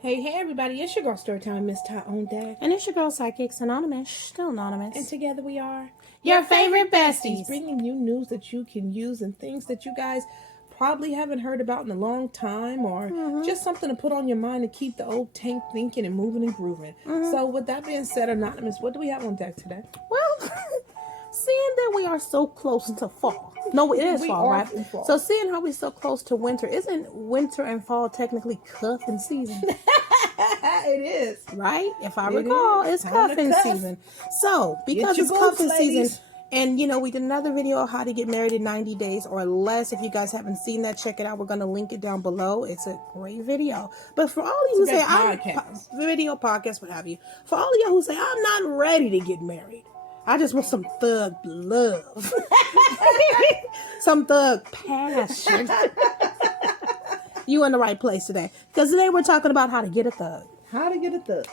Hey everybody, it's your girl Storytimewithmissty on deck. And it's your girl Psychics Anonymous, still anonymous. And together we are your favorite besties. Bringing you news that you can use and things that you guys probably haven't heard about in a long time, or just something to put on your mind to keep the old tank thinking and moving and grooving. So with that being said, Anonymous, what do we have on deck today? Well, seeing that we are so close to fall. No, it is fall, right? Fall. So seeing how we're so close to winter, isn't winter and fall technically cuffing season? It is. Right? If I recall, it's cuffing season. So, because it's cuffing season, and we did another video on how to get married in 90 days or less. If you guys haven't seen that, check it out. We're going to link it down below. It's a great video. But for all of you who say, podcast, what have you. For all of you who say, I'm not ready to get married, I just want some thug love. Some thug passion. You in the right place today. Because today we're talking about how to get a thug. How to get a thug.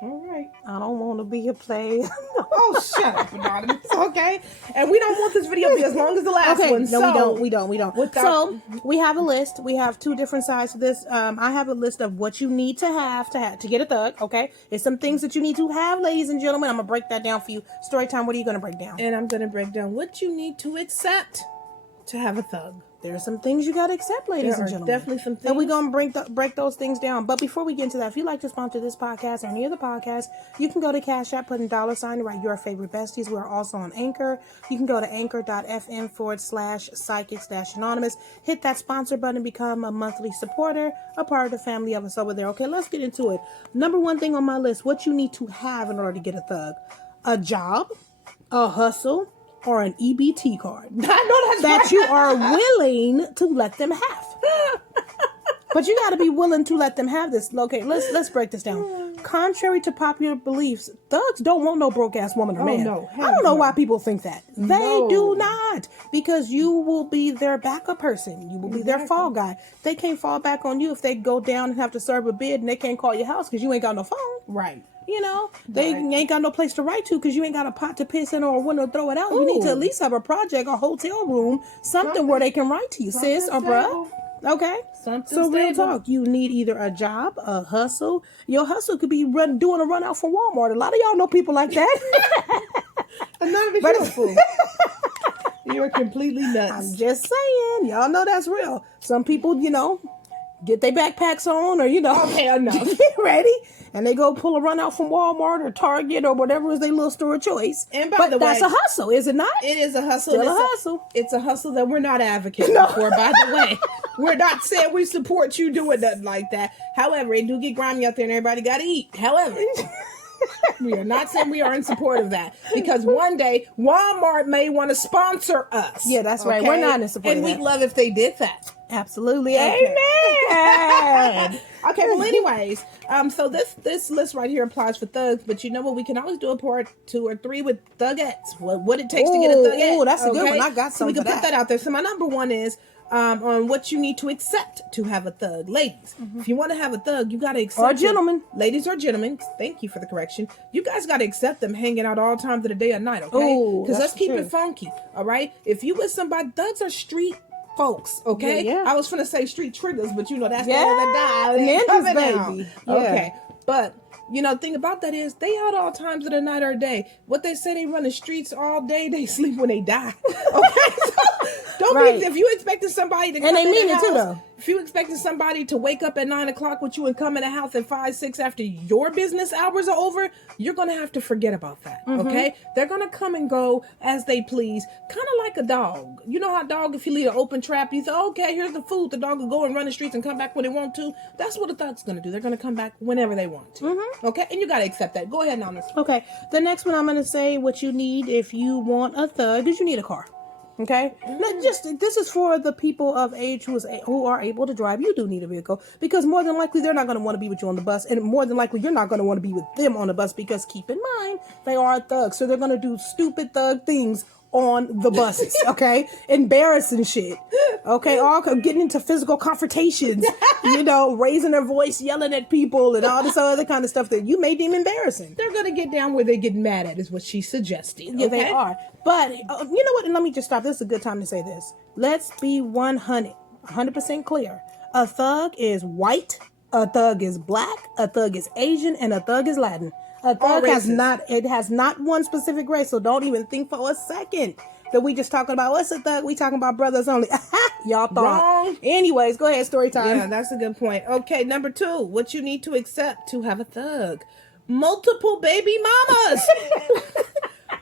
All right. I don't want to be a player. Oh, shut up, Anonymous. Okay. And we don't want this video to be as long as the last one. No, we don't. So we have a list. We have two different sides to this. I have a list of what you need to have to get a thug. Okay. It's some things that you need to have, ladies and gentlemen. I'm going to break that down for you. Storytime, what are you going to break down? And I'm going to break down what you need to accept to have a thug. There are some things you got to accept, ladies and gentlemen. Definitely some things. And we're going to break those things down. But before we get into that, if you'd like to sponsor this podcast or any other podcast, you can go to Cash App, put in $, write Your Favorite Besties. We're also on Anchor. You can go to anchor.fm/psychics-anonymous. Hit that sponsor button, become a monthly supporter, a part of the family of us over there. Okay, let's get into it. Number one thing on my list, what you need to have in order to get a thug. A job, a hustle, or an EBT card. I know that you are willing to let them have. But you got to be willing to let them have this. Okay, let's break this down. Contrary to popular beliefs, thugs don't want no broke ass woman or man. No, I don't know why people think that. They do not, because you will be their backup person. You will be their fall guy. They can't fall back on you if they go down and have to serve a bid and they can't call your house because you ain't got no phone. Right. They ain't got no place to write to because you ain't got a pot to piss in or a window to throw it out. You need to at least have a project, a hotel room, something where they can write to you, sis or bruh. Okay? So real talk, you need either a job, a hustle. Your hustle could be doing a run out from Walmart. A lot of y'all know people like that. And none of it beautiful. You're completely nuts. I'm just saying. Y'all know that's real. Some people, get their backpacks on or, okay, enough. Get ready. And they go pull a run out from Walmart or Target or whatever is their little store of choice. And by the way, that's a hustle, is it not? It is a hustle. Still a hustle. It's a hustle that we're not advocating for, by the way. We're not saying we support you doing nothing like that. However, it do get grimy out there and everybody got to eat. However, we are not saying we are in support of that, because one day Walmart may want to sponsor us. Yeah, that's right. We're not in support of that. And we'd love if they did that. Absolutely. Okay. Amen. Okay, well anyways, so this list right here applies for thugs, but you know what, we can always do a part 2 or 3 with thugettes. What it takes to get a thugette. Oh, that's a good one. I got some. So we can put that out there. So my number one is on what you need to accept to have a thug. Ladies, if you want to have a thug, you got to accept or gentlemen. Ladies or gentlemen, thank you for the correction. You guys got to accept them hanging out all times of the day and night, okay? Because let's keep it funky, all right? If you with somebody, thugs are street folks, okay? Yeah. I was finna say street triggers, but that's the other dial. Ninjas, baby. Yeah. Okay, but thing about that is they out all times of the night or day. What they say, they run the streets all day, they sleep when they die. Okay, so don't be, if you expecting somebody to come, and they in mean the it house, too, though. If you expecting somebody to wake up at 9 o'clock with you and come in the house at 5, 6 after your business hours are over, you're gonna have to forget about that. Okay, they're gonna come and go as they please, kind of like a dog. You know how a dog, if you leave an open trap, you say, okay, here's the food. The dog will go and run the streets and come back when they want to. That's what a thug's gonna do. They're gonna come back whenever they want to. Okay, and you gotta accept that. Go ahead now, Miss. Okay, the next one I'm gonna say what you need if you want a thug is you need a car. Okay, this is for the people of age who are able to drive. You do need a vehicle, because more than likely they're not going to want to be with you on the bus, and more than likely you're not going to want to be with them on the bus, because keep in mind they are thugs, so they're going to do stupid thug things on the buses. Okay, embarrassing shit. Okay, all getting into physical confrontations. Raising their voice, yelling at people, and all this other kind of stuff that you may deem embarrassing. They're gonna get down where they get mad at, is what she's suggesting. Yeah, they are. But you know what? And let me just stop. This is a good time to say this. Let's be 100% clear. A thug is white, A thug is black, a thug is Asian, and a thug is Latin. A thug has not one specific race, so don't even think for a second that we just talking about what's a thug. We talking about brothers only. Y'all thought. Wrong. Anyways, go ahead, story time. Yeah, that's a good point. Okay, number 2, what you need to accept to have a thug. Multiple baby mamas.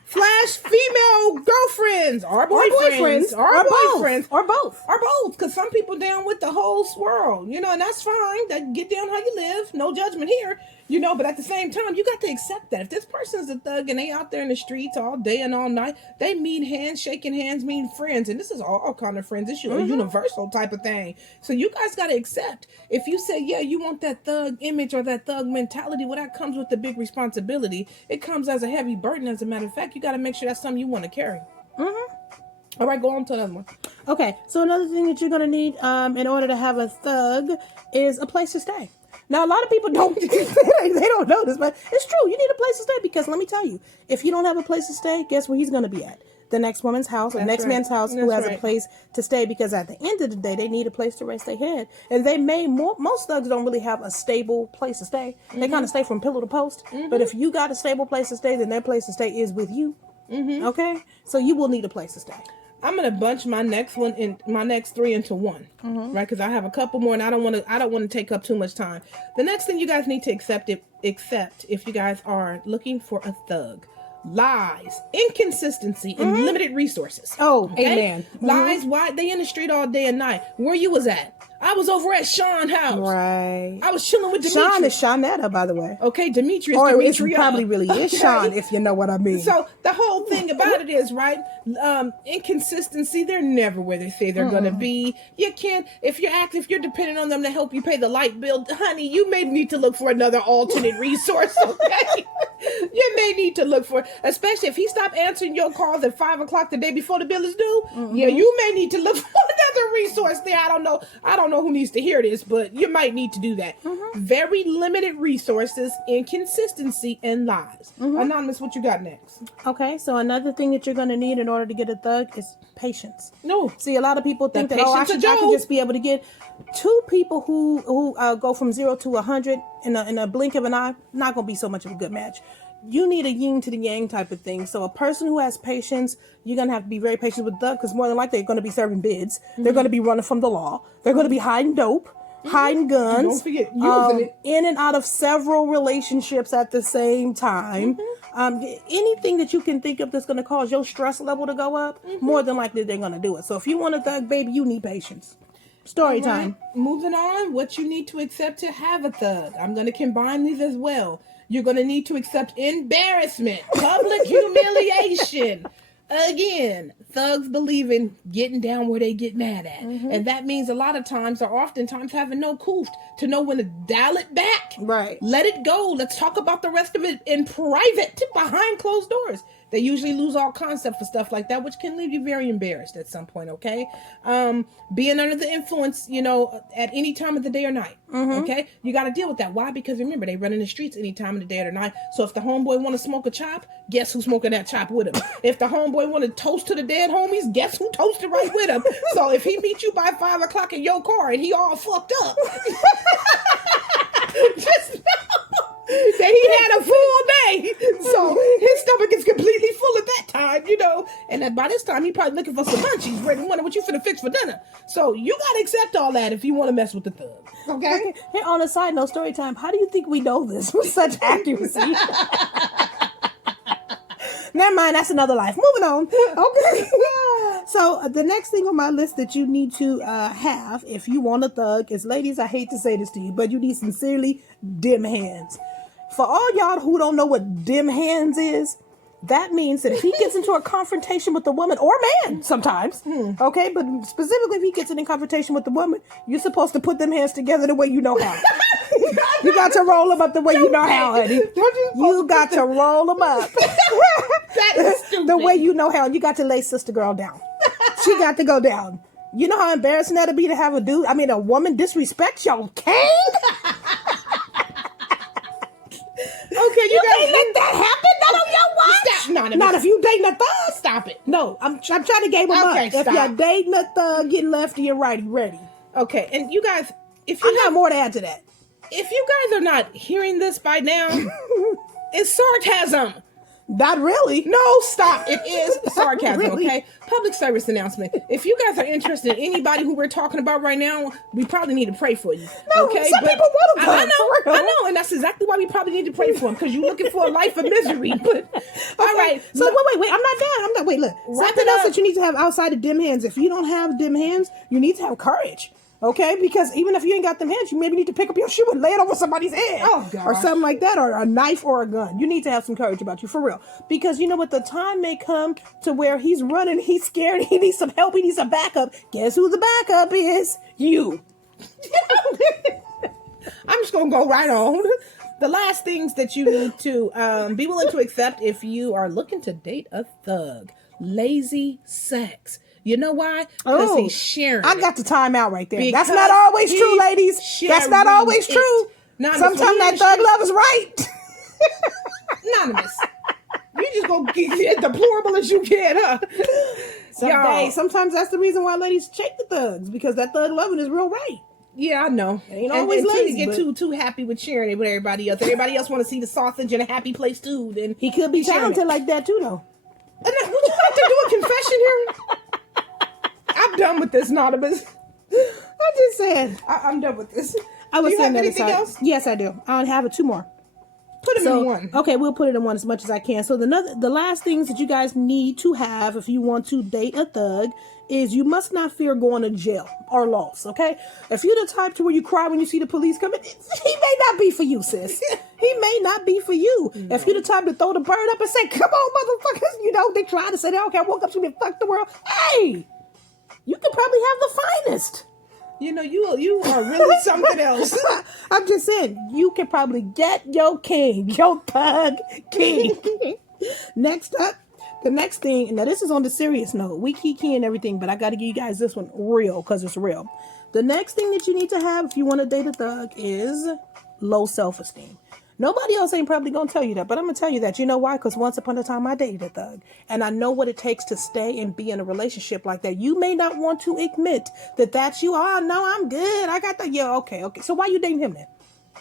Flash female girlfriends or boyfriends or boyfriends or both. Because some people down with the whole swirl, and that's fine. That get down how you live. No judgment here, but at the same time, you got to accept that if this person's a thug and they out there in the streets all day and all night, they mean hands, shaking hands mean friends, and this is all kind of friends. It's a universal type of thing. So you guys got to accept. If you say, yeah, you want that thug image or that thug mentality, well, that comes with the big responsibility. It comes as a heavy burden. As a matter of fact, you got to make sure that's something you want to carry. All right, go on to another one. Okay, so another thing that you're going to need in order to have a thug is a place to stay. Now, a lot of people don't, they don't know this, but it's true. You need a place to stay because let me tell you, if you don't have a place to stay, guess where he's going to be at? The next woman's house or next man's house who has a place to stay, because at the end of the day, they need a place to rest their head. And most thugs don't really have a stable place to stay. They kind of stay from pillow to post. But if you got a stable place to stay, then their place to stay is with you. Okay? So you will need a place to stay. I'm gonna bunch my next 3 into one, right? Because I have a couple more, and I don't want to take up too much time. The next thing you guys need to accept if you guys are looking for a thug: lies, inconsistency, and limited resources. Oh, okay? amen. Lies. Why they in the street all day and night? Where you was at? I was over at Sean's house. Right. I was chilling with Demetrius. Sean is Shawnetta, by the way. Okay, Demetrius. Or it probably really is Sean, if you know what I mean. So the whole thing about it is, right, inconsistency, they're never where they say they're going to be. You can't, if you're dependent on them to help you pay the light bill, honey, you may need to look for another alternate resource, okay? You may need to look for, especially if he stopped answering your calls at 5 o'clock the day before the bill is due. Yeah, you may need to look for another resource there. I don't know who needs to hear this, but you might need to do that. Very limited resources, inconsistency, and lies. Anonymous, what you got next? Okay, so another thing that you're going to need in order to get a thug is patience. No. See, a lot of people think that I can just be able to get two people who go from 0 to 100 in a blink of an eye. Not going to be so much of a good match. You need a yin to the yang type of thing. So a person who has patience, you're going to have to be very patient with thug, because more than likely they're going to be serving bids. They're going to be running from the law. They're going to be hiding dope, hiding guns. Don't forget using it. In and out of several relationships at the same time. Anything that you can think of that's going to cause your stress level to go up, more than likely they're going to do it. So if you want a thug, baby, you need patience. Story time. Moving on, what you need to accept to have a thug. I'm going to combine these as well. You're going to need to accept embarrassment, public humiliation. Again, thugs believe in getting down where they get mad at. And that means a lot of times, or oftentimes, having no coof to know when to dial it back. Right. Let it go. Let's talk about the rest of it in private, behind closed doors. They usually lose all concept for stuff like that, which can leave you very embarrassed at some point, okay? Being under the influence, at any time of the day or night, okay? You got to deal with that. Why? Because remember, they run in the streets any time of the day or night. So if the homeboy want to smoke a chop, guess who's smoking that chop with him? If the homeboy want to toast to the dead homies, guess who toasted right with him? So if he meet you by 5 o'clock in your car and he all fucked up, just know that he had a full day, so his stomach is completely full at that time, and that by this time he probably looking for some munchies, ready, wondering what you finna fix for dinner. So you gotta accept all that if you want to mess with the thug. Okay. Hey, on a side note, story time. How do you think we know this with such accuracy? Never mind, that's another life. Moving on. Okay. So the next thing on my list that you need to have if you want a thug is, ladies, I hate to say this to you, but you need sincerely dim hands. For all y'all who don't know what dim hands is, that means that if he gets into a confrontation with a woman or man sometimes, okay, but specifically if he gets in a confrontation with the woman, you're supposed to put them hands together the way you know how. You got to roll them up the way you know how, honey. You got to roll them up. That is stupid. The way you know how. You got to lay sister girl down. She got to go down. You know how embarrassing that'd be to have a woman disrespect your king? Okay, you can't let that happen. Not on your watch. Stop. Not if you dating a thug. Stop it. No, I'm trying to game them up. If you're dating a thug, get lefty and righty ready. Okay, and you guys, I got more to add to that. if you guys are not hearing this by now, it's sarcasm. Not really. No, stop. It is sarcasm, Really? okay? Public service announcement. If you guys are interested in anybody who we're talking about right now, we probably need to pray for you. No, okay? some people want to I know, and that's exactly why we probably need to pray for them, because you're looking for a life of misery. But all right. So wait, I'm not done. Wait, look. Wrap Something it else up. that you need to have outside of dim hands. If you don't have dim hands, you need to have courage. Okay, because even if you ain't got them hands, you maybe need to pick up your shoe and lay it over somebody's head. Oh, gosh. Or something like that, or a knife or a gun. You need to have some courage about you, for real. Because you know what? The time may come to where he's running, he's scared, he needs some help, he needs some backup. Guess who the backup is? You. I'm just going to go right on. The last things that you need to be willing to accept if you are looking to date a thug. Lazy sex. You know why? Because he's sharing. I got the time out right there. Because That's not always true, ladies. That's not sharing always it. true. Anonymous, Sometimes when that you thug share- love is right. Anonymous. You just go get deplorable as you can, huh? Y'all. Sometimes that's the reason why ladies check the thugs, because that thug loving is real right. Yeah, I know. Ain't always until lazy, you get but- too happy with sharing it with everybody else. Everybody else want to see the sausage in a happy place too. Then He could be sharing talented it. like that too, though. And then, would you like to do a confession here? I'm done with this, Anonymous. I'm just saying. I'm done with this. I was Do you saying have that anything aside. else? Yes, I do. I have two more. Put them in one. Okay, we'll put it in one as much as I can. So the last things that you guys need to have if you want to date a thug is you must not fear going to jail or loss, okay? If you're the type to where you cry when you see the police coming, he may not be for you, sis. He may not be for you. No. If you're the type to throw the bird up and say, come on, motherfuckers, they try to say, okay, I woke up to me and fuck the world. Hey, you could probably have the finest. You know, you are really something else. I'm just saying, you can probably get your king, your thug king. Next up, the next thing, and now this is on the serious note. We kiki and everything, but I got to give you guys this one real, because it's real. The next thing that you need to have if you want to date a thug is low self-esteem. Nobody else ain't probably going to tell you that, but I'm going to tell you that. You know why? Because once upon a time, I dated a thug. And I know what it takes to stay and be in a relationship like that. You may not want to admit that that's you. Oh, no, I'm good. I got that. Yeah, okay. So why are you dating him then?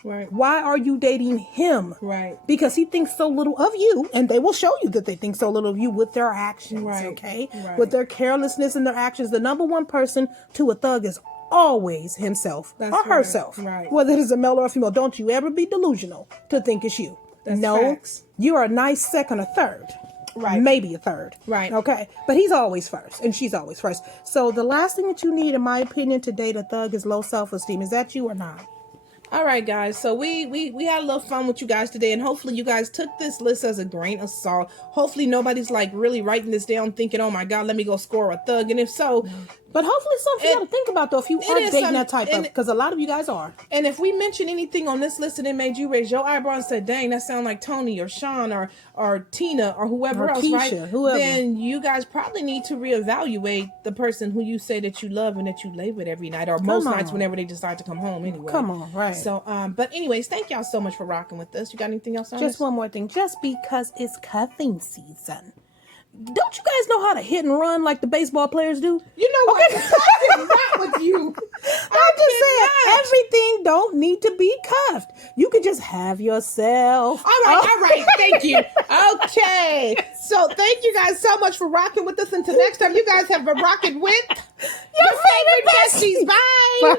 Right. Why are you dating him? Right. Because he thinks so little of you, and they will show you that they think so little of you with their actions, Right. okay? Right. With their carelessness and their actions. The number one person to a thug is always himself or right. herself. Right. Whether it is a male or a female. Don't you ever be delusional to think it's you. That's no, facts. you're a nice second or third. Right. Maybe a third. Right. Okay. But he's always first, and she's always first. So the last thing that you need, in my opinion, to date a thug is low self-esteem. Is that you or not? All right, guys. So we had a little fun with you guys today, and hopefully you guys took this list as a grain of salt. Hopefully nobody's like really writing this down thinking, oh my God, let me go score a thug. And if so, But hopefully something you got to think about, though, if you are is dating some- that type of, because a lot of you guys are. and if we mention anything on this list and it made you raise your eyebrow and say, dang, that sound like Tony or Sean or Tina or whoever Or else, Keisha, right? whoever. Then you guys probably need to reevaluate the person who you say that you love and that you lay with every night, or most nights on. whenever they decide to come home anyway. Come on, right. So, but anyways, thank y'all so much for rocking with us. You got anything else on Just this? one more thing. Just because it's cuffing season, don't you guys know how to hit and run like the baseball players do? You know what? I did not with you. I'm just saying, everything don't need to be cuffed. You can just have yourself. All right. Thank you. Okay. So thank you guys so much for rocking with us. Until next time, you guys have been rocking with your favorite besties. Bye. Bye.